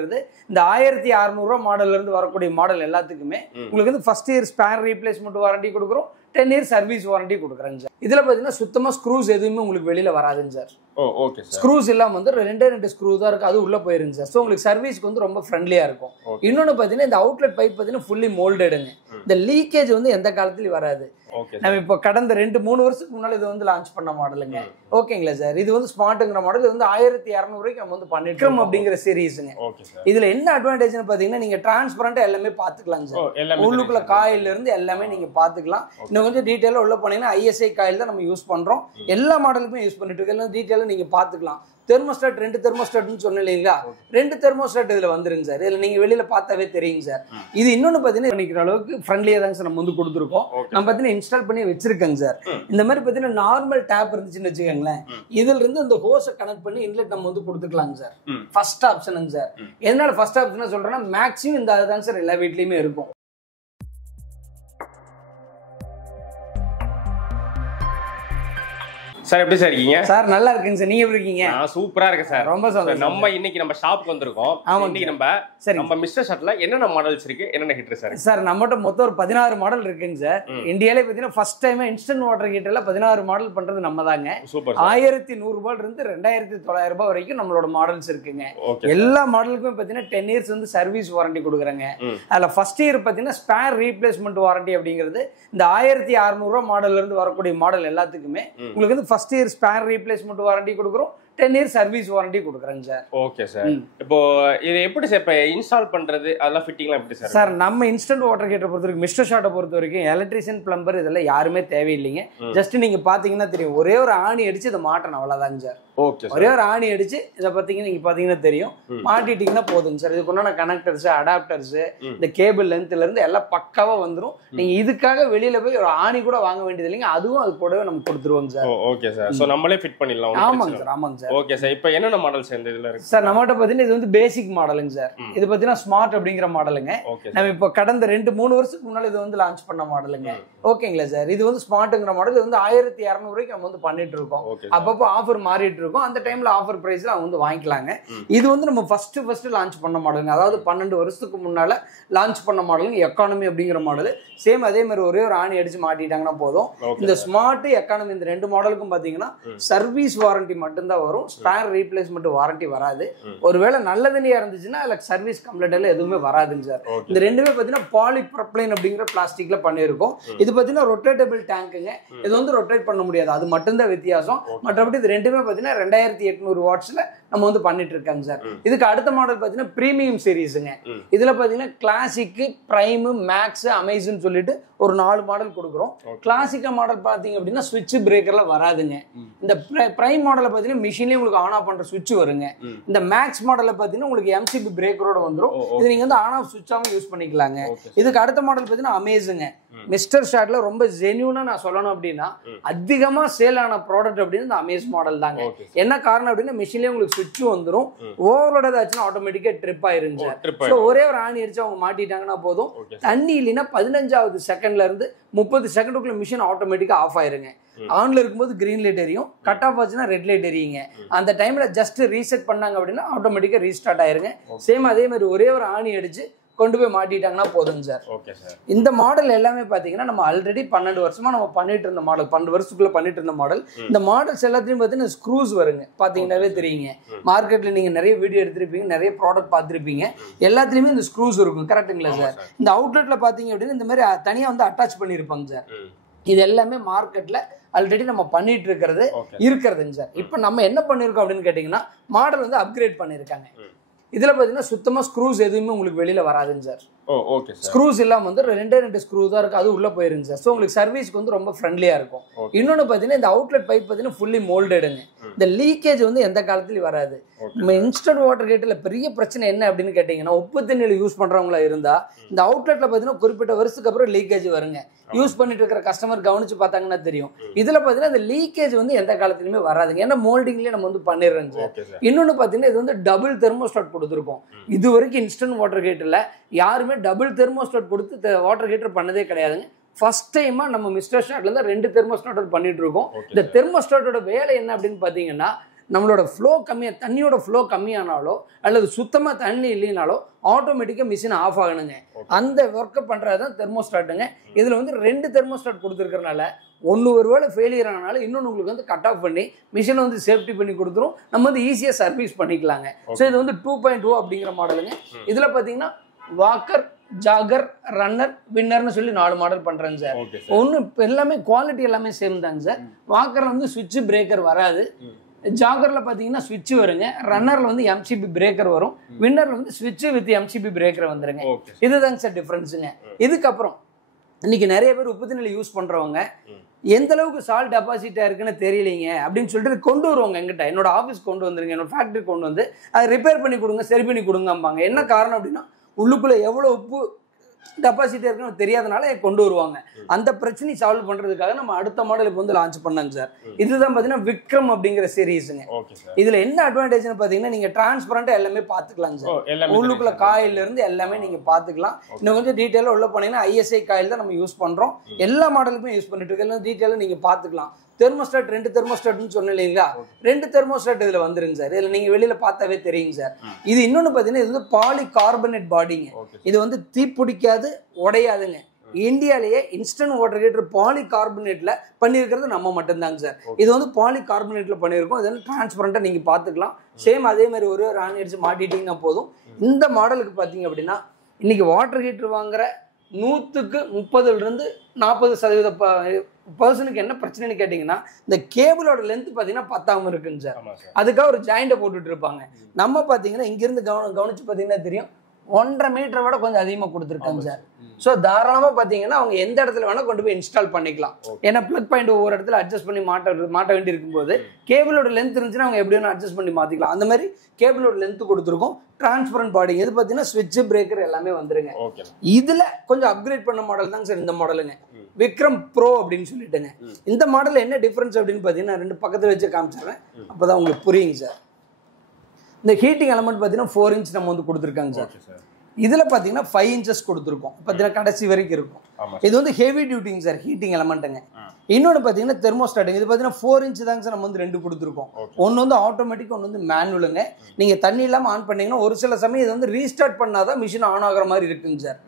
இந்த 1600 மாடல்ல இருந்து வரக்கூடிய மாடல் எல்லாத்துக்குமே உங்களுக்கு வந்து first year spare replacement warranty கொடுக்குறோம், 10 இயர் சர்வீஸ் வாரண்டி கொடுக்குறேங்க சார். இதுல பாத்தீங்கன்னா சுத்தமா ஸ்க்ரூஸ் எதுவுமே உங்களுக்கு வெளியில வராதுங்க சார். Okay sir. ஸ்க்ரூஸ் இல்லாம வந்து ரெண்டு ஸ்க்ரூ தான் இருக்கு, அது உள்ள போயிருங்க சார். ஸோ உங்களுக்கு சர்வீஸ்க்கு வந்து ரொம்ப ஃப்ரெண்ட்லியா இருக்கும். இன்னொன்னு பாத்தீங்கன்னா இந்த அவுட்லெட் பைப் பாத்தீங்கன்னா ஃபுல்லி மோல்டடுங்க. இந்த லீக்கேஜ் வந்து எந்த காலத்துலயும் வராது. நம்ம இப்போ கடந்த 2-3 வருஷத்துக்கு முன்னாடி இது வந்து லான்ச் பண்ண மாடலுங்க. ஓகேங்களா சார். இது வந்து ஸ்மார்ட்ங்கிற மாடல். இது வந்து 1200 ரூபாய்க்கு நம்ம வந்து பண்ணிட்டு இருக்கோம் அப்படிங்கிற சீரீஸ்ங்க. இதுல என்ன அட்வான்டேஜ்னு பாத்தீங்கன்னா நீங்க டிரான்ஸ்பரண்டா எல்லாமே பாத்துக்கலாம் சார். உள்ளுக்குள்ள காயில இருந்து எல்லாமே நீங்க பாத்துக்கலாம். இன்னும் கொஞ்சம் டீடைலா உள்ள போனீங்கன்னா ISI காயில் தான் நம்ம யூஸ் பண்றோம். எல்லா மாடலுக்குமே யூஸ் பண்ணிட்டு இருக்கோம். டீடைலா நீங்க பாத்துக்கலாம். தெர்மோஸ்டாட் 2 தெர்மோஸ்டாட்னு சொன்னேன் இல்லைங்களா, 2 தெர்மோஸ்டாட் இதுல வந்துருங்க சார். இதுல நீங்க வெளியில பார்த்தாவே தெரியுங்க சார். இது இன்னொன்னு பாத்தீங்கன்னா பண்ணிக்கிற அளவுக்கு ஃப்ரெண்ட்லியா தாங்க சார் நம்ம வந்து கொடுத்துருக்கோம். நம்ம பாத்தீங்கன்னா இன்ஸ்டால் பண்ணி வச்சிருக்கேங்க சார். இந்த மாதிரி பாத்தீங்கன்னா நார்மல் டேப் இருந்துச்சுன்னு வச்சுக்கோங்களேன், இதுல இருந்து இந்த ஹோஸை கனெக்ட் பண்ணி இன்லெட் நம்ம வந்து கொடுத்துக்கலாங்க சார். ஃபர்ஸ்ட் ஆப்ஷனுங்க சார். எதனால ஃபர்ஸ்ட் ஆப்ஷன் சொல்றேன்னா மேக்ஸிமம் இந்த அதுதாங்க சார் எல்லா வீட்லயுமே இருக்கும். சார் எப்படி சார் இருக்கீங்க? சார் நல்லா இருக்குங்க சார். நீங்க எப்படி இருக்கீங்க? நான் சூப்பரா இருக்கேன் சார். ரொம்ப சந்தோஷம். நம்ம இன்னைக்கு நம்ம ஷாப்புக்கு வந்திருக்கோம். இன்னைக்கு நம்ம மிஸ்டர் ஷாட்ல என்னென்ன மாடல்ஸ் இருக்கு, என்னென்ன ஹீட்டர் சார்? சார் நம்மகிட்ட மொத்தம் ஒரு 16 மாடல் இருக்குங்க சார். இந்தியாலே பாத்தீங்கன்னா ஃபர்ஸ்ட் டைம் இன்ஸ்டன்ட் வாட்டர் ஹீட்டர்ல 16 மாடல் பண்றது நம்ம தாங்க. 1100 ரூபாயில இருந்து 2900 ரூபாய் வரைக்கும் நம்மளோட மாடல்ஸ் இருக்குங்க. எல்லா மாடலுக்குமே பாத்தீங்கன்னா 10 இயர்ஸ் வந்து சர்வீஸ் வாரண்டி கொடுக்குறாங்க. அதுல ஃபர்ஸ்ட் இயர் பாத்தீங்கன்னா ஸ்பேர் ரீப்ளேஸ்மெண்ட் வாரண்டி அப்படிங்கிறது இந்த 1600 ரூபாய் மாடல்ல இருந்து வரக்கூடிய மாடல் எல்லாத்துக்குமே உங்களுக்கு வந்து first year spare replacement warranty கொடுக்குறோம், 10 இயர் சர்வீஸ் வாரண்டி கொடுக்குறேங்க சார். Okay sir. இப்போ இது எப்படி சார் இப்போ இன்ஸ்டால் பண்றது, அதெல்லாம் ஃபிட்டிங்லாம் எப்படி சார்? சார் நம்ம இன்ஸ்டன்ட் வாட்டர் ஹீட்டர் பொறுத்த வரைக்கும், மிஸ்டர் ஷாட்டை பொறுத்த வரைக்கும் எலக்ட்ரிஷியன் பிளம்பர் இதெல்லாம் யாருமே தேவையில்லைங்க. ஜஸ்ட் நீங்க பாத்தீங்கன்னா தெரியும், ஒரே ஒரு ஆணி அடிச்சு இதை மாட்டணும், அவ்வளவுதாங்க சார். ஓகே. ஒரே ஒரு ஆணி அடிச்சு இதை பாத்தீங்கன்னா நீங்க பாத்தீங்கன்னா தெரியும், மாட்டிட்டீங்கன்னா போதுங்க சார். இதுக்கு உண்டான கனெக்டர்ஸ், அடாப்டர்ஸ், இந்த கேபிள் லென்த்ல இருந்து எல்லாம் பக்காவா வந்துடும். நீங்க இதுக்காக வெளியில போய் ஒரு ஆணி கூட வாங்க வேண்டியது இல்லைங்க, அதுவும் அது கூடவே நம்ம கொடுத்துருவோங்க சார். Okay sir. சோ நம்மளே ஃபிட் பண்ணிடலாம். ஆமாங்க சார். ஆமாங்க சார். Okay sir. இப்போ என்னென்ன மாடல்ஸ் இதுல இருக்கு சார்? நம்மகிட்ட பாத்தீங்கன்னா இது வந்து பேசிக் மாடலுங்க சார். இது பாத்தீங்கன்னா ஸ்மார்ட் அப்படிங்கிற மாடலுங்க. நம்ம இப்போ கடந்த 2-3 வருஷத்துக்கு முன்னாடி இது வந்து லான்ச் பண்ண மாடலுங்க. ஓகேங்களா சார். இது வந்து ஸ்மார்ட்ங்கிற மாடல். இது வந்து 1200 ரூபாய்க்கு நம்ம வந்து பண்ணிட்டு இருக்கோம். அப்பப்போ ஆஃபர் மாறிட்டு இருக்கோம். அந்த டைம்ல ஆஃபர் பிரைஸ்ல அவங்க வந்து வாங்கிக்கலாங்க. இது வந்து நம்ம ஃபர்ஸ்ட் லான்ச் பண்ண மாடலுங்க. அதாவது 12 வருஷத்துக்கு முன்னால லான்ச் பண்ண மாடலுங்க. எக்கானமி அப்படிங்கிற மாடல். சேம் அதே மாதிரி ஒரே ஒரு ஆணி அடிச்சு மாட்டிட்டாங்கன்னா போதும். இந்த ஸ்மார்ட் எக்கானமி இந்த 2 மாடலுக்கும் பாத்தீங்கன்னா சர்வீஸ் வாரண்டி மட்டும்தான் வரும், ஸ்பேர் ரீப்ளேஸ்மெண்ட் வாரண்டி வராது. ஒருவேளை நல்ல தண்ணியா இருந்துச்சுன்னா அதுல சர்வீஸ் கம்ப்ளைண்ட் எல்லாம் எதுவுமே வராதுங்க சார். இந்த ரெண்டுமே பாத்தீங்கன்னா பாலிப்ரொபைலன் அப்படிங்கிற பிளாஸ்டிக்ல பண்ணிருக்கோம். இது பாத்தீங்கன்னா ரொட்டேட்டபிள் டேங்குங்க. இது வந்து ரொட்டேட் பண்ண முடியாது, அது மட்டும்தான் வித்தியாசம். மற்றபடி இது ரெண்டுமே பாத்தீங்கன்னா 2800 வாட்ஸ்ல நம்ம வந்து பண்ணிட்டு இருக்காங்க சார். இதுக்கு அடுத்த மாடல் பாத்தீங்கன்னா பிரீமியம் சீரீஸுங்க. இதுல பாத்தீங்கன்னா கிளாசிக், பிரைம், மேக்ஸ், அமேசான் சொல்லிட்டு ஒரு 4 மாடல் கொடுக்குறோம். கிளாசிக் மாடல் பாத்தீங்க அப்படின்னா சுவிட்ச் பிரேக்கர்ல வராதுங்க. இந்த பிரைம் மாடல பாத்தீங்கன்னா மிஷின்லயே உங்களுக்கு ஆன் ஆஃப் பண்ற சுவிட்ச் வருங்க. இந்த மேக்ஸ் மாடல்ல பாத்தீங்கன்னா உங்களுக்கு MCB பிரேக்கரோட வந்துரும். இது நீங்க வந்து ஆன் ஆஃப் சுவிட்சாவும் யூஸ் பண்ணிக்கலாங்க. இதுக்கு அடுத்த மாடல் பாத்தீங்கன்னா அமேசான். மிஸ்டர் ஷாட்ல ரொம்ப ஜென்யூனா நான் சொல்லணும் அப்படின்னா அதிகமா சேல் ஆன ப்ராடக்ட் அப்படின்னு இந்த அமேஸ் மாடல் தாங்க. என்ன காரணம் அப்படின்னா மிஷின்லயே உங்களுக்கு சுவிட்ச் வந்துரும். ஓவர்லோட் ஆச்சுன்னா ஆட்டோமேட்டிக்கா ட்ரிப் ஆயிருங்க. சோ ஒரே ஒரு ஆணி அடிச்சு அவங்க மாட்டிட்டாங்கன்னா போதும். தண்ணி இல்லைன்னா 15வது செகண்ட்ல இருந்து 30 செகண்டுக்குள்ள மிஷின் ஆட்டோமேட்டிக்கா ஆஃப் ஆயிருங்க. ஆன்ல இருக்கும்போது கிரீன் லைட் எரியும், கட் ஆஃப் ஆச்சுன்னா ரெட் லைட் எரியுங்க. அந்த டைம்ல ஜஸ்ட் ரீசெட் பண்ணாங்க அப்படின்னா ஆட்டோமேட்டிக்கா ரீஸ்டார்ட் ஆயிருங்க. சேம் அதே மாதிரி ஒரே ஒரு ஆணி அடிச்சு கொண்டு போய் மாட்டிட்டாங்கன்னா போதுங்க சார். இந்த மாடல் எல்லாமே பாத்தீங்கன்னா நம்ம ஆல்ரெடி 12 வருஷமா நம்ம பண்ணிட்டு இருந்த மாடல், 12 வருஷத்துக்குள்ள பண்ணிட்டு இருந்த மாடல். இந்த மாடல்ஸ் எல்லாத்தையும் பாத்தீங்கன்னா ஸ்க்ரூஸ் வருங்க. பாத்தீங்கன்னாவே தெரியுங்க, மார்க்கெட்ல நீங்க நிறைய வீடியோ எடுத்திருப்பீங்க, நிறைய ப்ராடக்ட் பார்த்திருப்பீங்க, எல்லாத்துலயுமே இந்த ஸ்க்ரூஸ் இருக்கும். கரெக்டுங்களா சார்? இந்த அவுட்லெட்ல பாத்தீங்க அப்படின்னா இந்த மாதிரி தனியா வந்து அட்டாச் பண்ணிருப்பாங்க சார். இது எல்லாமே மார்க்கெட்ல ஆல்ரெடி நம்ம பண்ணிட்டு இருக்கிறதுங்க சார். இப்போ நம்ம என்ன பண்ணிருக்கோம் அப்படின்னு கேட்டீங்கன்னா மாடல் வந்து அப்கிரேட் பண்ணிருக்காங்க. இதுல பாத்தீங்கன்னா சுத்தமா ஸ்க்ரூஸ் எதுவுமே உங்களுக்கு வெளியில வராதுங்க சார். ஸ்க்ரூஸ் இல்லாம வந்து 2 ஸ்க்ரூ தான் இருக்கு, அது உள்ள போயிருங்க சார். ஸோ உங்களுக்கு சர்வீஸ்க்கு வந்து ரொம்ப ஃப்ரெண்ட்லியா இருக்கும். இன்னொன்னு பாத்தீங்கன்னா இந்த அவுட்லெட் பைப் பாத்தீங்கன்னா ஃபுல்லி மோல்டடுங்க. இந்த லீக்கேஜ் வந்து எந்த காலத்துலயும் வராது. நம்ம இன்ஸ்டன்ட் வாட்டர் ஹீட்டர்ல பெரிய பிரச்சனை என்ன அப்படின்னு கேட்டீங்கன்னா, உப்பு தண்ணியில யூஸ் பண்றவங்களா இருந்தா இந்த அவுட்லெட்ல பாத்தீங்கன்னா குறிப்பிட்ட வருஷத்துக்கு அப்புறம் லீக்கேஜ் வருங்க. யூஸ் பண்ணிட்டு இருக்கிற கஸ்டமர் கவனிச்சு பார்த்தாங்கன்னா தெரியும். இதுல பாத்தீங்கன்னா இந்த லீக்கேஜ் வந்து எந்த காலத்துலயுமே வராதுங்க, ஏன்னா மோல்டிங்லயே நம்ம வந்து பண்ணிடுறோம் சார். இன்னொன்னு பாத்தீங்கன்னா இது வந்து டபுள் தெர்மோஸ்டாட் கொடுத்துருக்கோம். இது வரைக்கும் இன்ஸ்டன்ட் வாட்டர் ஹீட்டர்ல யாருமே டபுள் தெர்மோஸ்டாட் கொடுத்து வாட்டர் ஹீட்டர் பண்ணதே கிடையாதுங்க. ஃபர்ஸ்ட் டைமா நம்ம மிஸ்டர் ஷாட்ல இருந்து 2 தெர்மோஸ்டாட் பண்ணிட்டு இருக்கோம். இந்த தெர்மோஸ்டாட்டோட வேலை என்ன அப்படின்னு பாத்தீங்கன்னா, நம்மளோட ஃப்ளோ கம்மியாக தண்ணியோட ஃப்ளோ கம்மியானாலோ அல்லது சுத்தமாக தண்ணி இல்லைனாலோ ஆட்டோமேட்டிக்காக மிஷின் ஆஃப் ஆகணுங்க. அந்த ஒர்க்கை பண்ணுறது தான் தெர்மோஸ்டாட்டுங்க. இதில் வந்து 2 தெர்மோஸ்டாட் கொடுத்துருக்கறனால ஒன்று ஒரு வேளை ஃபெயிலியர் ஆனாலும் இன்னொன்று உங்களுக்கு வந்து கட் ஆஃப் பண்ணி மிஷினை வந்து சேஃப்டி பண்ணி கொடுத்துரும். நம்ம வந்து ஈஸியாக சர்வீஸ் பண்ணிக்கலாங்க. ஸோ இது வந்து 2.2 அப்படிங்கிற மாடலுங்க. இதில் பார்த்தீங்கன்னா வாக்கர், ஜாகர், ரன்னர், வின்னர்னு சொல்லி 4 மாடல் பண்ணுறேங்க சார். ஒன்று எல்லாமே குவாலிட்டி எல்லாமே சேம் தாங்க சார். வாக்கரில் வந்து சுவிட்ச் பிரேக்கர் வராது, ஜாகரில் பார்த்தீங்கன்னா சுவிட்ச் வருங்க, ரன்னரில் வந்து எம்சிபி பிரேக்கர் வரும், வின்னரில் வந்து சுவிட்ச் வித் எம்சிபி பிரேக்கர் வந்துருங்க. இதுதாங்க சார் டிஃப்ரென்ஸுங்க. இதுக்கப்புறம் இன்னைக்கு நிறைய பேர் உப்பு தண்ணியில் யூஸ் பண்ணுறவங்க எந்த அளவுக்கு சால்ட் டெபாசிட்டாக இருக்குன்னு தெரியலீங்க அப்படின்னு சொல்லிட்டு கொண்டு வருவாங்க எங்கிட்ட. என்னோட ஆஃபீஸ் கொண்டு வந்துருங்க, என்னோட ஃபேக்ட்ரி கொண்டு வந்து அதை ரிப்பேர் பண்ணி கொடுங்க, சரி பண்ணி கொடுங்கம்பாங்க. என்ன காரணம் அப்படின்னா உள்ளுக்குள்ளே எவ்வளோ உப்பு டெபாசிட் இருக்குன்னு தெரியாதனால கொண்டு வருவாங்க. அந்த பிரச்சனையை சால்வ் பண்றதுக்காக நம்ம அடுத்த மாடல் இப்போ வந்து லான்ச் பண்ணாங்க சார். இதுதான் பார்த்தீங்கன்னா விக்ரம் அப்படிங்கிற சீரீஸுங்க. இதுல என்ன அட்வான்டேஜ்னு பார்த்தீங்கன்னா நீங்க டிரான்ஸ்பரண்டா எல்லாமே பார்த்துக்கலாம் சார். உள்ளுக்குள்ள காயில இருந்து எல்லாமே நீங்க பார்த்துக்கலாம். இன்னும் கொஞ்சம் டீட்டெயிலாக உள்ள போனீங்கன்னா ISI காயில் தான் நம்ம யூஸ் பண்றோம். எல்லா மாடலுக்குமே யூஸ் பண்ணிட்டு இருக்கோம். எல்லாம் டீட்டெயிலாக நீங்க பார்த்துக்கலாம். தெர்மோஸ்டாட் 2 தெர்மோஸ்டாட்னு சொன்னேன் இல்லைங்களா, 2 தெர்மோஸ்டாட் இதுல வந்துருங்க சார். இதுல நீங்க வெளியில பார்த்தாவே தெரியுங்க சார். இது இன்னொன்னு பாத்தீங்கன்னா இது வந்து பாலி கார்பனேட் பாடிங்க. இது வந்து தீப்பிடிக்காது, உடையாதுங்க. இந்தியாலேயே இன்ஸ்டன்ட் வாட்டர் ஹீட்டர் பாலி கார்பனேட்ல பண்ணியிருக்கிறது நம்ம மட்டும்தாங்க சார். இது வந்து பாலி கார்பனேட்ல பண்ணியிருக்கோம். இதெல்லாம் டிரான்ஸ்பரண்டா நீங்க பாத்துக்கலாம். சேம் அதே மாதிரி ஒரு ஆன் அடிச்சு மாட்டிட்டீங்கன்னா போதும். இந்த மாடலுக்கு பாத்தீங்க அப்படின்னா இன்னைக்கு வாட்டர் ஹீட்டர் வாங்குற 100க்கு 30லிருந்து 40% என்ன பிரச்சனைன்னு கேட்டீங்கன்னா இந்த கேபிளோட லென்த் பாத்தீங்கன்னா பத்தாம இருக்குங்க சார். அதுக்காக ஒரு ஜாயிண்ட போட்டுட்டு இருப்பாங்க. நம்ம பாத்தீங்கன்னா இங்கிருந்து கவனிச்சு பாத்தீங்கன்னா தெரியும் 1.5 மீட்டரை விட கொஞ்சம் அதிகமா கொடுத்துருக்காங்க சார். ஸோ தாராளமா பாத்தீங்கன்னா அவங்க எந்த இடத்துல வேணா கொண்டு போய் இன்ஸ்டால் பண்ணிக்கலாம். ஏன்னா பிளக் பாயிண்ட் ஒவ்வொரு இடத்துல அட்ஜஸ்ட் பண்ணி மாட்ட வேண்டி இருக்கும்போது கேபிளோட லென்த் இருந்துச்சுன்னா அவங்க எப்படி வேணா அட்ஜஸ்ட் பண்ணி மாத்திக்கலாம். அந்த மாதிரி கேபிளோட லென்த் கொடுத்துருக்கோம். டிரான்ஸ்பரண்ட் பாடி இது பாத்தீங்கன்னா ஸ்விட்ச் பிரேக்கர் எல்லாமே வந்துருங்க. இதுல கொஞ்சம் அப்கிரேட் பண்ண மாடல் தாங்க சார் இந்த மாடலுங்க, விக்ரம் ப்ரோ அப்படின்னு சொல்லிட்டுங்க. இந்த மாடல் என்ன டிஃபரன்ஸ் அப்படின்னு பாத்தீங்கன்னா 2 பக்கத்துல வச்சு காமிச்சிடுறேன், அப்பதான் உங்களுக்கு புரியுங்க சார். இந்த ஹீட்டிங் எலமெண்ட் பார்த்தீங்கன்னா 4 இன்ச் நம்ம வந்து கொடுத்துருக்காங்க சார். இதில் பார்த்தீங்கன்னா 5 இன்ச்சஸ் கொடுத்துருக்கோம். பார்த்தீங்கன்னா கடைசி வரைக்கும் இருக்கும். இது வந்து ஹெவி டியூட்டிங் சார் ஹீட்டிங் எலமெண்ட்டுங்க. இன்னொன்று பார்த்தீங்கன்னா தெர்மோஸ்டாட்டிங். இது பார்த்தீங்கன்னா 4 இன்ச் தாங்க சார் நம்ம வந்து 2 கொடுத்துருக்கோம். ஒன்று வந்து ஆட்டோமேட்டிக், ஒன்று வந்து மேனுவலுங்க. நீங்கள் தண்ணி இல்லாமல் ஆன் பண்ணீங்கன்னா ஒரு சில சமயம் இது வந்து ரீஸ்டார்ட் பண்ணாதான் மிஷின் ஆன் ஆகிற மாதிரி இருக்குங்க சார்.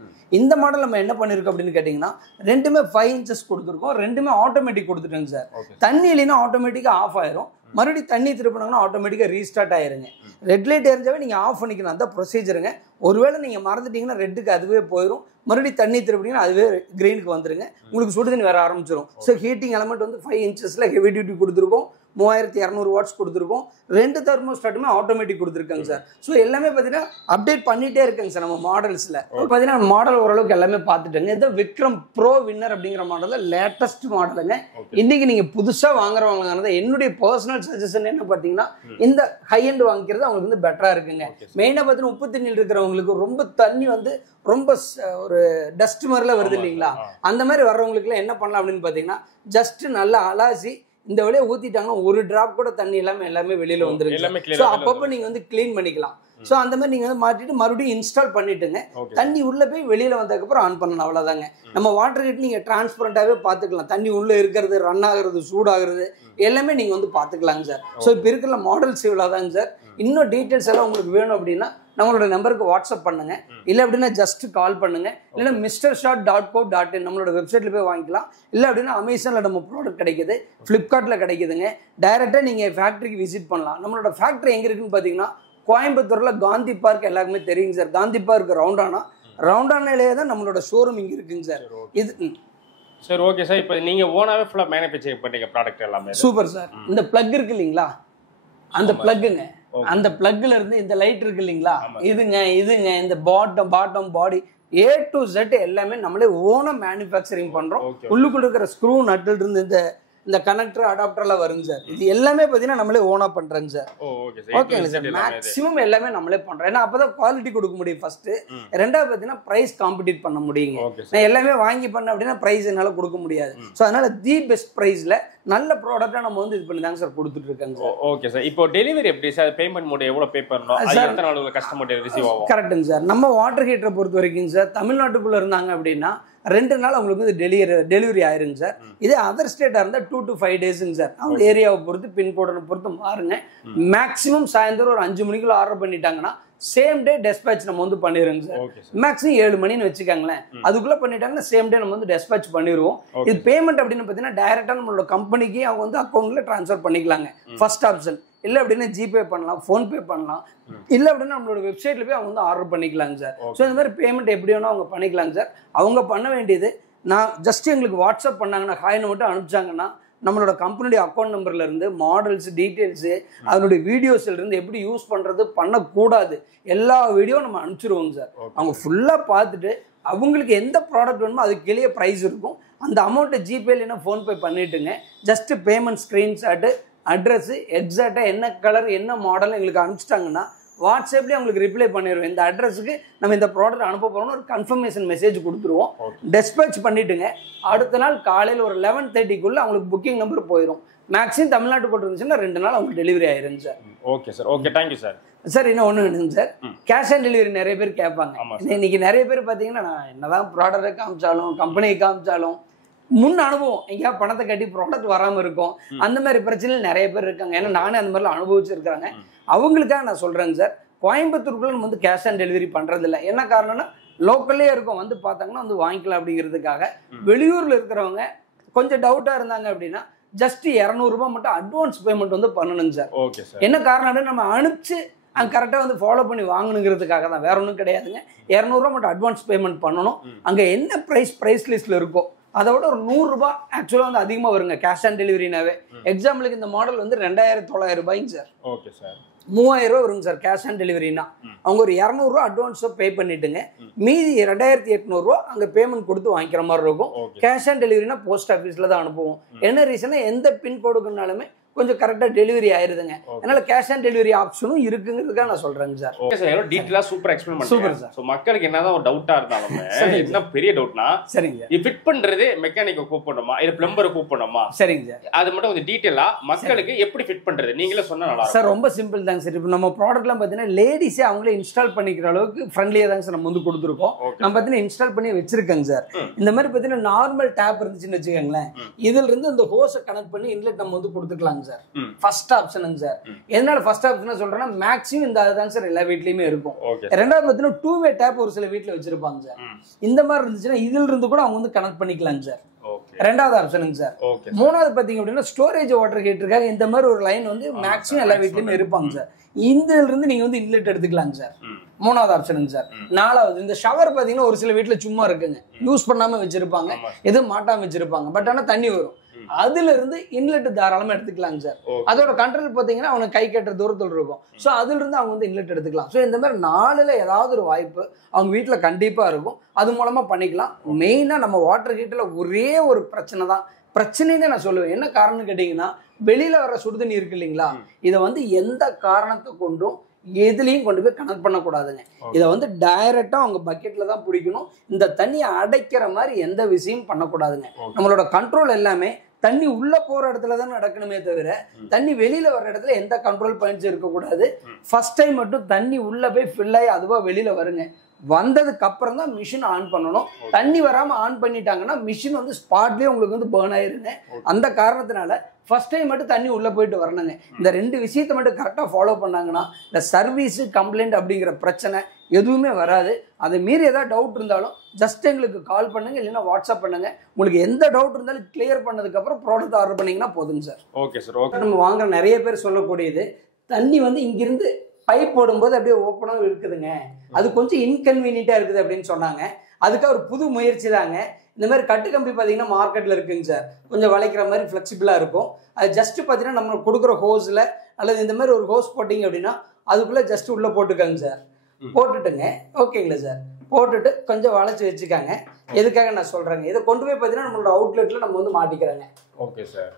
இந்த மாடல் நம்ம என்ன பண்ணிருக்கோம் அப்படின்னு கேட்டீங்கன்னா 2மே 5 இன்ச்சஸ் கொடுத்துருக்கோம். 2மே ஆட்டோமேட்டிக் கொடுத்துட்டோங்க சார். தண்ணி இல்லைன்னா ஆட்டோமேட்டிக்காக ஆஃப் ஆயிரும், மறுபடியும் தண்ணி திருப்பினாங்கன்னா ஆட்டோமேட்டிக்காக ரீஸ்டார்ட் ஆயிருங்க. ரெட் லைட் எரிஞ்சாவே நீங்கள் ஆஃப் பண்ணிக்கணும், அதான் ப்ரொசீஜருங்க. ஒருவேளை நீங்கள் மறந்துட்டீங்கன்னா ரெட்டுக்கு அதுவே போயிடும், மறுபடியும் தண்ணி திருப்பினீங்கன்னா அதுவே கிரீனுக்கு வந்துருங்க, உங்களுக்கு சுடு தண்ணி வர ஆரம்பிச்சிடும். ஸோ ஹீட்டிங் எலமெண்ட் வந்து 5 இன்ச்சஸில் ஹெவி டியூட்டி கொடுத்துருக்கோம். 3200 வாட்ஸ் கொடுத்துருக்கோம். 2 தெர்மோஸ்டாட்டுமே ஆட்டோமேட்டிக் கொடுத்துருக்காங்க சார். ஸோ எல்லாமே பார்த்தீங்கன்னா அப்டேட் பண்ணிட்டே இருக்காங்க சார் நம்ம மாடல்ஸில். பார்த்தீங்கன்னா மாடல் ஓரளவுக்கு எல்லாமே பார்த்துட்டாங்க. இது விக்ரம் ப்ரோ வின்னர் அப்படிங்கிற மாடலில் லேட்டஸ்ட் மாடலுங்க. இன்னைக்கு நீங்கள் புதுசாக வாங்குறவங்க என்னுடைய பர்சனல் சஜஷன் என்ன பார்த்தீங்கன்னா இந்த ஹை எண்ட் வாங்கிக்கிறது அவங்களுக்கு வந்து பெட்டராக இருக்குங்க. மெயினாக பார்த்தீங்கன்னா உப்பு தண்ணியில் இருக்கிறவங்களுக்கு ரொம்ப தண்ணி வந்து ரொம்ப ஒரு டஸ்ட் மாதிரிலாம் வருது இல்லைங்களா, அந்த மாதிரி வர்றவங்களுக்குலாம் என்ன பண்ணலாம் அப்படின்னு பார்த்தீங்கன்னா ஜஸ்ட் நல்லா அலாசி இந்த வழியை ஊத்திட்டாங்கன்னா ஒரு டிராப் கூட தண்ணி எல்லாமே வெளியில வந்துருக்கு. ஸோ அப்பப்போ நீங்க வந்து கிளீன் பண்ணிக்கலாம். ஸோ அந்த மாதிரி நீங்க வந்து மாட்டிட்டு மறுபடியும் இன்ஸ்டால் பண்ணிட்டுங்க தண்ணி உள்ள போய் வெளியில வந்ததுக்கப்புறம் ஆன் பண்ணணும், அவ்வளவுதாங்க. நம்ம வாட்டர் ஹீட் நீங்க டிரான்ஸ்பரண்டாவே பாத்துக்கலாம். தண்ணி உள்ள இருக்கிறது, ரன் ஆகுறது, சூடாகிறது எல்லாமே நீங்க வந்து பாத்துக்கலாங்க சார். ஸோ இப்போ இருக்கிற மாடல்ஸ் இவ்வளவுதாங்க சார். இன்னும் டீட்டெயில்ஸ் எல்லாம் உங்களுக்கு வேணும் அப்படின்னா நம்மளோட நம்பருக்கு வாட்ஸ்அப் பண்ணுங்க, இல்லை அப்படின்னா ஜஸ்ட் கால் பண்ணுங்க, இல்லைன்னா MrShot.co.in நம்மளோட வெப்சைட்ல போய் வாங்கிக்கலாம். இல்லை அப்படின்னா அமேசான்ல நம்ம ப்ராடக்ட் கிடைக்குது, ஃப்ளிப்கார்ட்ல கிடைக்குதுங்க. டைரக்டா நீங்க ஃபேக்டரிக்கு விசிட் பண்ணலாம். நம்மளோட ஃபேக்டரி எங்க இருக்குன்னு பாத்தீங்கன்னா கோயம்புத்தூர்ல காந்தி பார்க் எல்லாருக்குமே தெரியுங்க சார். காந்தி பார்க் ரவுண்டானாலே தான் நம்மளோட ஷோரூம் இங்க இருக்குங்க சார். இது சரி, ஓகே சார். இப்போ நீங்க ஓனாவே ஃபுல்லா மேனுஃபேக்சரிங் பண்ணீங்க ப்ராடக்ட் எல்லாமே. Super sir. இந்த பிளக் இருக்கு இல்லீங்களா, அந்த பிளக்குங்க, அந்த பிளக்ல இருந்து இந்த லைட் இருக்கு இல்லீங்களா, இதுங்க இந்த bottom body A to Z எல்லாமே நம்மளே ஓனா மேனுஃபேக்சரிங் பண்றோம். உள்ளுக்குள்ள இருக்கிற ஸ்க்ரூ நட்டில் இருந்து இந்த கனெக்டர் அடாப்டர்லாம் வருங்க சார். இது எல்லாமே பாத்தீங்கன்னா நம்மளே ஓனா பண்றேங்க சார். ஓகேங்களா சார், மேக்ஸிமம் எல்லாமே நம்மளே பண்றோம். ஏன்னா அப்பதான் குவாலிட்டி கொடுக்க முடியும் ஃபர்ஸ்ட். ரெண்டாவது பாத்தீங்கன்னா பிரைஸ் காம்படிட் பண்ண முடியுங்க. நான் எல்லாமே வாங்கி பண்ண அப்படின்னா பிரைஸ் என்னால கொடுக்க முடியாது. ஸோ அதனால தி பெஸ்ட் பிரைஸ்ல நல்ல ப்ராடக்ட்டா நம்ம வந்து இது பண்ணி தாங்க சார் கொடுத்துட்டு இருக்காங்க சார். Okay sir. இப்போ டெலிவரி எப்படி சார்? பேமெண்ட் மோட் எவ்வளவு பே பண்ணணும்? எத்தனை நாளுக்கு கஸ்டமர் ரிசீவ் ஆகும்? கரெக்ட்டுங்க சார். நம்ம வாட்டர் ஹீட்டரை பொறுத்த வரைக்கும் சார் தமிழ்நாட்டுக்குள்ள இருந்தாங்க அப்படின்னா 2 நாள் உங்களுக்கு வந்து டெலிவரி ஆயிருங்க சார். இதே அதர் ஸ்டேட்டாக இருந்தால் 2 to 5 டேஸுங்க சார். அவங்க ஏரியாவை பொறுத்து பின்கோடை பொறுத்து மாறுங்க. மேக்ஸிமம் சாயந்தரம் ஒரு 5 மணிக்குள்ள ஆர்டர் பண்ணிட்டாங்கன்னா சேம் டே டெஸ்பேச் நம்ம வந்து பண்ணிடுறோங்க சார். மேக்ஸிமம் 7 மணின்னு வச்சுக்காங்களேன், அதுக்குள்ள பண்ணிட்டாங்கன்னா சேம் டே நம்ம வந்து டெஸ்பேச் பண்ணிடுவோம். இது பேமெண்ட் அப்படின்னு பார்த்தீங்கன்னா டைரக்டா நம்மளோட கம்பெனிக்கு அவங்க வந்து அக்கௌண்ட்ல ட்ரான்ஸ்ஃபர் பண்ணிக்கலாங்க, ஃபர்ஸ்ட் ஆப்ஷன். இல்லை அப்படின்னா ஜிபே பண்ணலாம், ஃபோன்பே பண்ணலாம், இல்லை அப்படின்னா நம்மளோட வெப்சைட்ல போய் அவங்க வந்து ஆர்டர் பண்ணிக்கலாங்க சார். ஸோ இந்த மாதிரி பேமெண்ட் எப்படி வேணா அவங்க பண்ணிக்கலாங்க சார். அவங்க பண்ண வேண்டியது, நான் ஜஸ்ட் எங்களுக்கு வாட்ஸ்அப் பண்ணாங்கன்னா ஹாய்னு மட்டும் அனுப்பிச்சாங்கன்னா நம்மளோட கம்பெனியுடைய அக்கௌண்ட் நம்பர்ல இருந்து மாடல்ஸ் டீட்டெயில்ஸு, அதனுடைய வீடியோஸ்ல இருந்து எப்படி யூஸ் பண்றது பண்ணக்கூடாது எல்லா வீடியோ நம்ம அனுப்பிச்சிருவோங்க சார். அவங்க ஃபுல்லா பார்த்துட்டு அவங்களுக்கு எந்த ப்ராடக்ட் வேணுமோ அதுக்கு கீழே ப்ரைஸ் இருக்கும், அந்த அமௌண்ட்டை ஜிபே இல்லைன்னா ஃபோன்பே பண்ணிட்டுங்க. ஜஸ்ட் பேமெண்ட் ஸ்க்ரீன்ஷாட்டு, அட்ரஸ், எக்ஸாக்டாக என்ன கலர் என்ன மாடல் எங்களுக்கு அனுப்பிச்சிட்டாங்கன்னா வாட்ஸ்அப்லேயே அவங்களுக்கு ரிப்ளை பண்ணிடுவோம். இந்த அட்ரஸுக்கு நம்ம இந்த ப்ராடக்ட் அனுப்ப போகிறோம்னு ஒரு கன்ஃபர்மேஷன் மெசேஜ் கொடுத்துருவோம். டெஸ்பேச் பண்ணிட்டுங்க அடுத்த நாள் காலையில் ஒரு 11:30க்குள்ள அவங்களுக்கு புக்கிங் நம்பர் போயிடும். மேக்ஸிமம் தமிழ்நாட்டு போட்டு இருந்துச்சுன்னா 2 நாள் அவங்களுக்கு டெலிவரி ஆயிருங்க sir. Okay sir, okay, thank you sir. Sir இன்னும் ஒன்று வேணுங்க சார், கேஷ் ஆன் டெலிவரி நிறைய பேர் கேட்பாங்க. இன்னைக்கு நிறைய பேர் பார்த்தீங்கன்னா நான் என்னதான் ப்ராடக்டை காமிச்சாலும் கம்பெனியை காமிச்சாலும் முன் அனுபவம் எங்கேயாவது பணத்தை கட்டி ப்ராடக்ட் வராமல் இருக்கும், அந்த மாதிரி பிரச்சனைகள் நிறைய பேர் இருக்காங்க. ஏன்னா நானே அந்த மாதிரிலாம் அனுபவிச்சிருக்காங்க. அவங்களுக்காக நான் சொல்கிறேங்க சார், கோயம்புத்தூருக்குள்ள நம்ம வந்து கேஷ் ஆன் டெலிவரி பண்ணுறதில்ல. என்ன காரணம்னா லோக்கல்லே இருக்கும், வந்து பார்த்தாங்கன்னா வந்து வாங்கிக்கலாம் அப்படிங்கிறதுக்காக. வெளியூரில் இருக்கிறவங்க கொஞ்சம் டவுட்டாக இருந்தாங்க அப்படின்னா ஜஸ்ட் 200 ரூபாய் மட்டும் அட்வான்ஸ் பேமெண்ட் வந்து பண்ணணுங்க சார். என்ன காரணம் அப்படின்னா நம்ம அனுப்பிச்சு அங்கே கரெக்டாக வந்து ஃபாலோ பண்ணி வாங்கணுங்கிறதுக்காக தான், வேற ஒன்றும் கிடையாதுங்க. 200 ரூபாய் மட்டும் அட்வான்ஸ் பேமெண்ட் பண்ணணும். அங்கே என்ன ப்ரைஸ் லிஸ்ட்டில் இருக்கோ அதோட ஒரு 100 ரூபாய் ஆக்சுவலாக வந்து அதிகமாக வருங்க கேஷ் ஆன் டெலிவரினாவே. எக்ஸாம்பிளுக்கு இந்த மாடல் வந்து 2900 ரூபாய்ங்க சார். ஓகே சார், 3000 ரூபா வருங்க சார் கேஷ் ஆன் டெலிவரினா. அவங்க ஒரு 200 ரூபா அட்வான்ஸாக பே பண்ணிட்டுங்க, மீதி 2800 ரூபா அங்கே பேமெண்ட் கொடுத்து வாங்கிக்கிற மாதிரி இருக்கும். கேஷ் ஆன் டெலிவரினா போஸ்ட் ஆஃபீஸில் தான் அனுப்புவோம். என்ன ரீசனா எந்த பின்கோடுக்குனாலுமே கொஞ்சம் கரெக்டாக டெலிவரி ஆயிருதுங்க. அதனால கேஷ் ஆன் டெலிவரி ஆப்ஷனும் இருக்குங்கிறதுக்காக நான் சொல்றேங்க சார். ஓகே சார், எவ்வளவு டீடைலா சூப்பரா எக்ஸ்பிளைன் பண்ணுங்க. Super sir. சோ மக்களுக்கு என்னதான் ஒரு டவுட்டா இருந்தாலும் என்ன பெரிய டவுட்னா, சரிங்க, இது ஃபிட் பண்றது மெக்கானிக்க கூப்பிடணுமா இல்ல பிளம்பரை கூப்பிடணுமா? சரிங்க சார், அது மட்டும் கொஞ்சம் டீடைலா மக்களுக்கு எப்படி ஃபிட் பண்றது நீங்களே சொன்னா நல்லா இருக்கும் சார். ரொம்ப சிம்பிள் தாங்க சார். இப்போ நம்ம ப்ராடக்ட்லாம் பார்த்தீங்கன்னா லேடிஸே அவங்களே இன்ஸ்டால் பண்ணிக்கிற அளவுக்கு ஃப்ரெண்ட்லியா தாங்க சார் நம்ம வந்து கொடுத்துருக்கோம். நம்ம பார்த்தீங்கன்னா இன்ஸ்டால் பண்ணி வச்சிருக்கேங்க சார். இந்த மாதிரி பார்த்தீங்கன்னா நார்மல் டேப் இருந்துச்சுன்னு வச்சுக்கோங்களேன், இதுல இருந்து இந்த ஹோஸை கனெக்ட் பண்ணி இன்லெட் நம்ம வந்து கொடுத்துக்கலாம் சார். First option sir. எதனால ஃபர்ஸ்ட் ஆப்ஷன் சொல்றேன்னா மேக்ஸிமம் இந்த அதுதான் சார் எல்லா வீட்லயுமே இருக்கும். ரெண்டாவது பார்த்தீங்கன்னா 2-வே டேப் ஒரு சில வீட்ல வச்சிருப்பாங்க சார். இந்த மாதிரி இருந்துச்சுன்னா இதுல இருந்து கூட அவங்க வந்து கனெக்ட் பண்ணிக்கலாம் சார். ரெண்டாவது ஆப்ஷனுங்க சார். மூணாவது பாத்தீங்க அப்படின்னா ஸ்டோரேஜ் வாட்டர் ஹீட்டருக்காக இந்த மாதிரி ஒரு லைன் வந்து மேக்ஸிமம் எல்லா வீட்லயுமே இருப்பாங்க சார். இதுல இருந்து நீங்க வந்து இன்லெட் எடுத்துக்கலாங்க சார். மூணாவது ஆப்ஷனுங்க சார். நாலாவது இந்த ஷவர் பாத்தீங்கன்னா ஒரு சில வீட்டுல சும்மா இருக்குங்க, யூஸ் பண்ணாம வச்சிருப்பாங்க, எதுவும் மாட்டாம வச்சிருப்பாங்க, பட் ஆனா தண்ணி வரும். அதுல இருந்து இன்லெட் தாராளமா எடுத்துக்கலாங்க சார். அதோட கண்ட்ரோல் பாத்தீங்கன்னா அவனுக்கு கை கட்டுற தூரத்தில் இருக்கும். ஸோ அதுல இருந்து அவங்க வந்து இன்லெட் எடுத்துக்கலாம். ஸோ இந்த மாதிரி 4ல ஏதாவது ஒரு வாய்ப்பு அவங்க வீட்டுல கண்டிப்பா இருக்கும், அது மூலமா பண்ணிக்கலாம். மெயினா நம்ம வாட்டர் ஹீட்டர்ல ஒரே ஒரு பிரச்சனை தான், பிரச்சனைன்னு நான் சொல்லுவேன். என்ன காரணம்னு கேட்டீங்கன்னா வெளியில வர சுடுதண்ணி இருக்கு இல்லைங்களா, இதை வந்து எந்த காரணத்தை கொண்டும் எதுலையும் கொண்டு போய் கனெக்ட் பண்ணக்கூடாதுங்க. இதை வந்து டைரக்டா அவங்க பக்கெட்ல தான் பிடிக்கணும். இந்த தண்ணியை அடைக்கிற மாதிரி எந்த விஷயமும் பண்ணக்கூடாதுங்க. நம்மளோட கண்ட்ரோல் எல்லாமே தண்ணி உள்ள போற இடத்துல தான் நடக்கணுமே தவிர தண்ணி வெளியில வர்ற இடத்துல எந்த கண்ட்ரோல் பாயிண்ட்ஸ் இருக்கக்கூடாது. ஃபர்ஸ்ட் டைம் மட்டும் தண்ணி உள்ள போய் ஃபில் ஆகி அதுவா வெளியில வருங்க. வந்ததுக்கு அப்புறம் தான் மிஷின் ஆன் பண்ணணும். தண்ணி வராம ஆன் பண்ணிட்டாங்கன்னா மிஷின் வந்து ஸ்பாட்லயே உங்களுக்கு வந்து பர்ன் ஆயிருங்க. அந்த காரணத்தினால ஃபர்ஸ்ட் டைம் மட்டும் தண்ணி உள்ள போயிட்டு வரணுங்க. இந்த 2 விஷயத்தை மட்டும் கரெக்டாக ஃபாலோ பண்ணாங்கன்னா இந்த சர்வீஸ் கம்ப்ளைண்ட் அப்படிங்கிற பிரச்சனை எதுவுமே வராது. அதை மீறி ஏதாவது டவுட் இருந்தாலும் ஜஸ்ட் எங்களுக்கு கால் பண்ணுங்க, இல்லைன்னா வாட்ஸ்அப் பண்ணுங்க. உங்களுக்கு எந்த டவுட் இருந்தாலும் கிளியர் பண்ணதுக்கு அப்புறம் ப்ராடக்ட் ஆர்டர் பண்ணீங்கன்னா போதுங்க சார். Okay sir. ஓகே, நம்ம வாங்குற நிறைய பேர் சொல்லக்கூடியது தண்ணி வந்து இங்கிருந்து பைப் போடும்போது அப்படியே ஓப்பனாக இருக்குதுங்க, அது கொஞ்சம் இன்கன்வீனியன்ட்டா இருக்குது அப்படின்னு சொன்னாங்க. அதுக்காக ஒரு புது முயற்சி தாங்க. இந்த மாதிரி கட்டு கம்பி பார்த்தீங்கன்னா மார்க்கெட்டில் இருக்குங்க சார், கொஞ்சம் வளைக்கிற மாதிரி ஃப்ளெக்சிபிளாக இருக்கும். அது ஜஸ்ட் பார்த்தீங்கன்னா நம்ம கொடுக்குற ஹோஸில் அல்லது இந்த மாதிரி ஒரு ஹோஸ் போட்டிங்க அப்படின்னா அதுக்குள்ளே ஜஸ்ட் உள்ளே போட்டுக்கோங்க சார். போட்டுட்டுங்க, ஓகேங்களா சார், போட்டுட்டு கொஞ்சம் வளைச்சி வச்சுக்காங்க. எதுக்காக நான் சொல்கிறேங்க, இதை கொண்டு போய் பார்த்தீங்கன்னா நம்மளோட அவுட்லெட்டில் நம்ம வந்து மாட்டிக்கிறாங்க. Okay sir.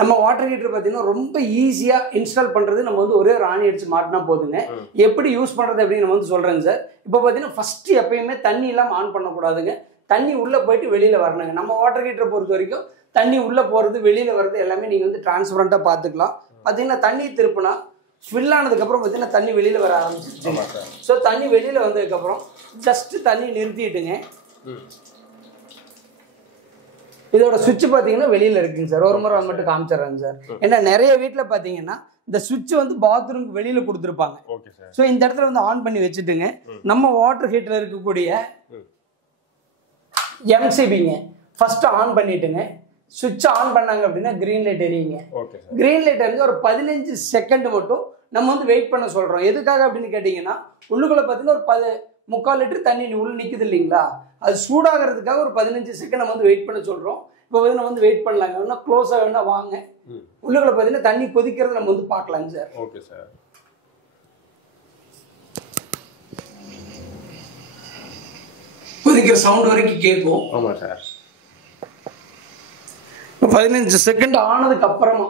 நம்ம வாட்டர் ஹீட்டர் பார்த்தீங்கன்னா ரொம்ப ஈஸியாக இன்ஸ்டால் பண்ணுறது. நம்ம வந்து ஒரே ஒரு ஆணி அடிச்சு மாட்டினா போதுங்க. எப்படி யூஸ் பண்ணுறது அப்படின்னு நம்ம வந்து சொல்கிறேங்க சார். இப்போ பார்த்தீங்கன்னா ஃபஸ்ட்டு எப்பயுமே தண்ணி இல்லாமல் ஆன் பண்ணக்கூடாதுங்க. தண்ணி உள்ளே போயிட்டு வெளியில் வரணுங்க. நம்ம வாட்டர் ஹீட்டரை பொறுத்த வரைக்கும் தண்ணி உள்ளே போகிறது வெளியில் வர்றது எல்லாமே நீங்கள் வந்து டிரான்ஸ்பரண்ட்டாக பார்த்துக்கலாம். பார்த்தீங்கன்னா தண்ணி திருப்பினா ஃபில் ஆனதுக்கப்புறம் பார்த்தீங்கன்னா தண்ணி வெளியில் வர ஆரம்பிச்சிருச்சுங்க. ஸோ தண்ணி வெளியில் வந்ததுக்கப்புறம் ஜஸ்ட் தண்ணி நிறுத்திட்டுங்க. இதோட சுவிட்ச் பார்த்தீங்கன்னா வெளியில் இருக்குங்க சார். ஒரு முறை மட்டும் காமிச்சிடுறேங்க சார். ஏன்னா நிறைய வீட்டில் பார்த்தீங்கன்னா இந்த சுவிட்ச் வந்து பாத்ரூம்க்கு வெளியில் கொடுத்துருப்பாங்க. ஸோ இந்த இடத்துல வந்து ஆன் பண்ணி வச்சுட்டுங்க. நம்ம வாட்டர் ஹீட்டரில் இருக்கக்கூடிய எம்சிபிங்க ஃபர்ஸ்ட் ஆன் பண்ணிட்டுங்க. சுவிட்ச் ஆன் பண்ணாங்க அப்படின்னா கிரீன் லைட் எரியுங்க. கிரீன் லைட் எரிஞ்சு ஒரு 15 செகண்ட் மட்டும் நம்ம வந்து வெயிட் பண்ண சொல்றோம். எதுக்காக அப்படின்னு கேட்டீங்கன்னா உள்ளுக்குள்ள பார்த்தீங்கன்னா ஒரு 3/4 லிட்டர் தண்ணி உள்ள நிக்குது இல்லைங்களா, அது சூடாகிறதுக்காக ஒரு 15 செகண்ட் நம்ம வந்து வெயிட் பண்ண சொல்றோம். இப்போ வந்து நம்ம வந்து வெயிட் பண்ணலாங்க. வேணா க்ளோஸா வேணா வாங்க. உள்ளுக்குள்ள பார்த்தீங்கன்னா தண்ணி கொதிக்கிறது நம்ம வந்து பார்க்கலாங்க சார். Okay sir. கொதிக்கிற சவுண்ட் வரைக்கும் கேட்கும். ஆமா சார். 15 செகண்ட் ஆனதுக்கு அப்புறமா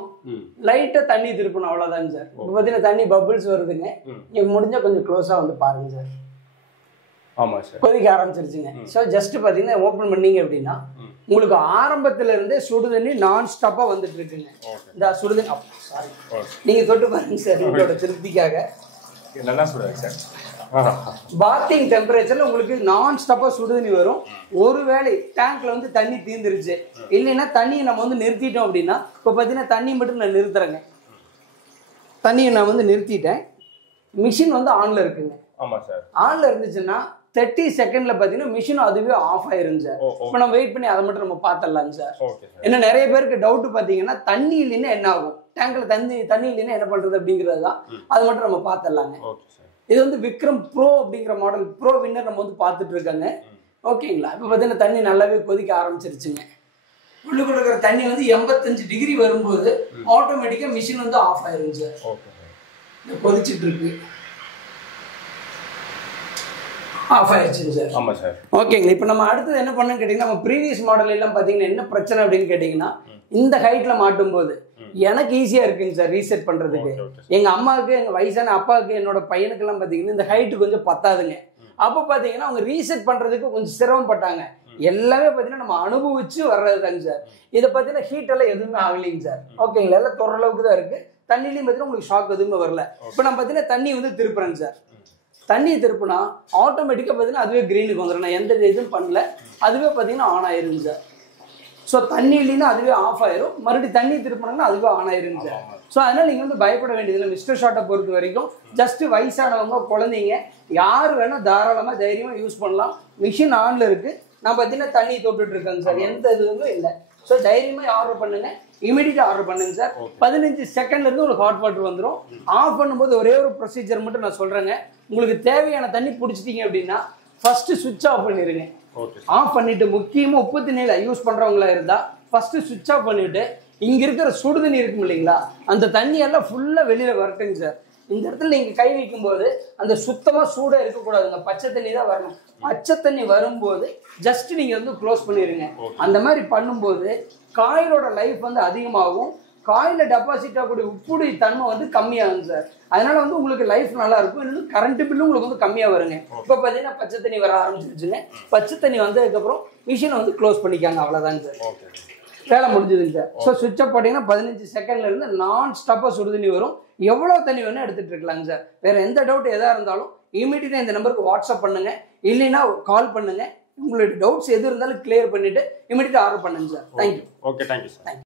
லைட்டா தண்ணி திருப்பணும், அவ்வளவுதாங்க சார். இப்போ பார்த்தீங்கன்னா தண்ணி பபிள்ஸ் வருதுங்க. நீங்க முடிஞ்சா கொஞ்சம் க்ளோஸா வந்து பாருங்க சார். ஆமா சார். கொதிக்க ஆரம்பிச்சிருச்சுங்க. ஸோ ஜஸ்ட் பார்த்தீங்கன்னா ஓப்பன் பண்ணீங்க அப்படின்னா உங்களுக்கு ஆரம்பத்துல இருந்தே சுடுதண்ணி நான் ஸ்டாப்பா வந்துட்டு இருக்குங்க. இந்த சுடுதண்ணி சாரி நீங்க தொட்டு பாருங்க சார். உங்களோட திருப்திக்காக நல்லா சுடுங்க சார். பாத்திங் டெம்பரேச்சர்ல உங்களுக்கு நான் ஸ்டாப்பா சுடுதண்ணி வரும். ஒருவேளை டேங்க்ல வந்து தண்ணி தீர்ந்துருச்சு இல்லைன்னா தண்ணியை நம்ம வந்து நிறுத்திட்டோம் அப்படின்னா, இப்போ பார்த்தீங்கன்னா தண்ணி மட்டும் நான் நிறுத்துறேங்க. தண்ணியை நான் வந்து நிறுத்திட்டேன். மிஷின் வந்து ஆன்ல இருக்குங்க. ஆமா சார். ஆன்ல இருந்துச்சுன்னா 30 செகண்ட்ல பாத்தீங்கன்னா மிஷின் அதுவே ஆஃப் ஆயிருங்க சார். இப்போ நம்ம வெயிட் பண்ணி அதை மட்டும் நம்ம பார்த்துடலாங்க சார். ஏன்னா நிறைய பேருக்கு டவுட் பாத்தீங்கன்னா தண்ணி இல்லைன்னா என்ன ஆகும், டேங்க்ல தண்ணி இல்லைன்னா என்ன பண்றது அப்படிங்கிறது தான். அது மட்டும் நம்ம பார்த்துடலாங்க. இது வந்து விக்ரம் ப்ரோ அப்படிங்கிற மாடல், ப்ரோ வின்னர் நம்ம வந்து பார்த்துட்டு இருக்காங்க. ஓகேங்களா. இப்போ பார்த்தீங்கன்னா தண்ணி நல்லாவே கொதிக்க ஆரம்பிச்சிருச்சுங்க. உள்ளுக்குள்ள இருக்கிற தண்ணி வந்து 85 டிகிரி வரும்போது ஆட்டோமேட்டிக்கா மிஷின் வந்து ஆஃப் ஆயிருங்க சார். கொதிச்சுட்டு இருக்கு. ஆஃப் ஆயிடுச்சுங்க சார். ஆமா சார். ஓகேங்க. இப்போ நம்ம அடுத்தது என்ன பண்ணணும்னு கேட்டீங்கன்னா, நம்ம ப்ரீவியஸ் மாடல் எல்லாம் பார்த்தீங்கன்னா என்ன பிரச்சனை அப்படின்னு கேட்டீங்கன்னா, இந்த ஹைட்ல மாட்டும் போது எனக்கு ஈஸியா இருக்குங்க சார் ரீசெட் பண்றதுக்கு. எங்க அம்மாவுக்கு, எங்க வயசான அப்பாவுக்கு, என்னோட பையனுக்கு எல்லாம் பாத்தீங்கன்னா இந்த ஹைட் கொஞ்சம் பத்தாதுங்க. அப்ப பாத்தீங்கன்னா அவங்க ரீசெட் பண்றதுக்கு கொஞ்சம் சிரமப்பட்டாங்க. எல்லாமே பாத்தீங்கன்னா நம்ம அனுபவிச்சு வர்றதுதாங்க சார். இதை பாத்தீங்கன்னா ஹீட் எல்லாம் எதுவுமே ஆகலைங்க சார். ஓகேங்களா. எல்லாம் தொற அளவுக்கு தான் இருக்கு. தண்ணிலையும் பாத்தீங்கன்னா உங்களுக்கு ஷாக் எதுவுமே வரல. இப்ப நம்ம பாத்தீங்கன்னா தண்ணி வந்து திருப்புறேங்க சார். தண்ணி திருப்புனா ஆட்டோமேட்டிக்கா பாத்தீங்கன்னா அதுவே கிரீனுக்கு வந்துடும். நான் எந்த இதுவும் பண்ணல, அதுவே பாத்தீங்கன்னா ஆன் ஆயிருங்க சார். ஸோ தண்ணி இல்லைன்னா அதுவே ஆஃப் ஆயிரும். மறுபடியும் தண்ணி திருப்பினோம்னா அதுவே ஆன் ஆயிருங்க சார். ஸோ அதனால நீங்க வந்து பயப்பட வேண்டியதில்லை. மிஸ்டர் ஷாட்டை பொறுத்த வரைக்கும் ஜஸ்ட் வயசானவங்க, குழந்தைங்க யார் வேணா தாராளமா தைரியமா யூஸ் பண்ணலாம். மிஷின் ஆன்ல இருக்கு. நான் பார்த்தீங்கன்னா தண்ணி தொட்டுட்டு இருக்கேங்க சார். எந்த இதுவுமே இல்லை. ஸோ தைரியமா ஆர்டர் பண்ணுங்க. இமீடியட்டா ஆர்டர் பண்ணுங்க சார். 15 செகண்ட்ல இருந்து உங்களுக்கு ஹாட் வாட்டர் வந்துடும். ஆஃப் பண்ணும்போது ஒரே ஒரு ப்ரொசீஜர் மட்டும் நான் சொல்றேங்க. உங்களுக்கு தேவையான தண்ணி பிடிச்சிட்டீங்க அப்படின்னா ஃபர்ஸ்ட் சுவிட்ச் ஆஃப் பண்ணிடுங்க. ஆஃப் பண்ணிட்டு முக்கியமா உப்பு தண்ணியில யூஸ் பண்றவங்களா இருந்தா ஃபர்ஸ்ட் சுவிட்ச் ஆஃப் பண்ணிட்டு இங்க இருக்கிற சுடு தண்ணி இருக்கும் இல்லைங்களா, அந்த தண்ணி எல்லாம் ஃபுல்லா வெளியில வரட்டுங்க சார். இந்த இடத்துல நீங்க கை வைக்கும் போது அந்த சுத்தமா சூடா இருக்கக்கூடாதுங்க. பச்சை தண்ணி தான் வரணும். பச்சை தண்ணி வரும்போது ஜஸ்ட் நீங்க வந்து க்ளோஸ் பண்ணிடுங்க. அந்த மாதிரி பண்ணும்போது காயிலோட லைஃப் வந்து அதிகமாகும். காயில டெபாசிட் ஆகக்கூடிய உப்புடைய தன்மை வந்து கம்மியாகும் சார். அதனால வந்து உங்களுக்கு லைஃப் நல்லா இருக்கும். இன்னும் கரண்ட் பில்லும் உங்களுக்கு வந்து கம்மியா வருங்க. இப்போ பார்த்தீங்கன்னா பச்சை தண்ணி வர ஆரம்பிச்சிருச்சுங்க. பச்சை தண்ணி வந்ததுக்கப்புறம் மிஷினை வந்து க்ளோஸ் பண்ணிக்காங்க. அவ்வளோதாங்க சார். வேலை முடிஞ்சதுங்க சார். ஸோ சுவிட்ச் ஆஃப் பார்த்தீங்கன்னா 15 செகண்ட்ல இருந்து நான் ஸ்டாப்பா சுடு தண்ணி வரும். எவ்வளோ தண்ணி வேணும் எடுத்துட்டு இருக்கலாங்க சார். வேற எந்த டவுட் எதா இருந்தாலும் இமீடியட்டா இந்த நம்பருக்கு வாட்ஸ்அப் பண்ணுங்க, இல்லைன்னா கால் பண்ணுங்க. உங்களுடைய டவுட்ஸ் எது இருந்தாலும் கிளியர் பண்ணிட்டு இமீடியட்டா ஆர்டர் பண்ணுங்க sir. Thank you. Okay, thank you sir.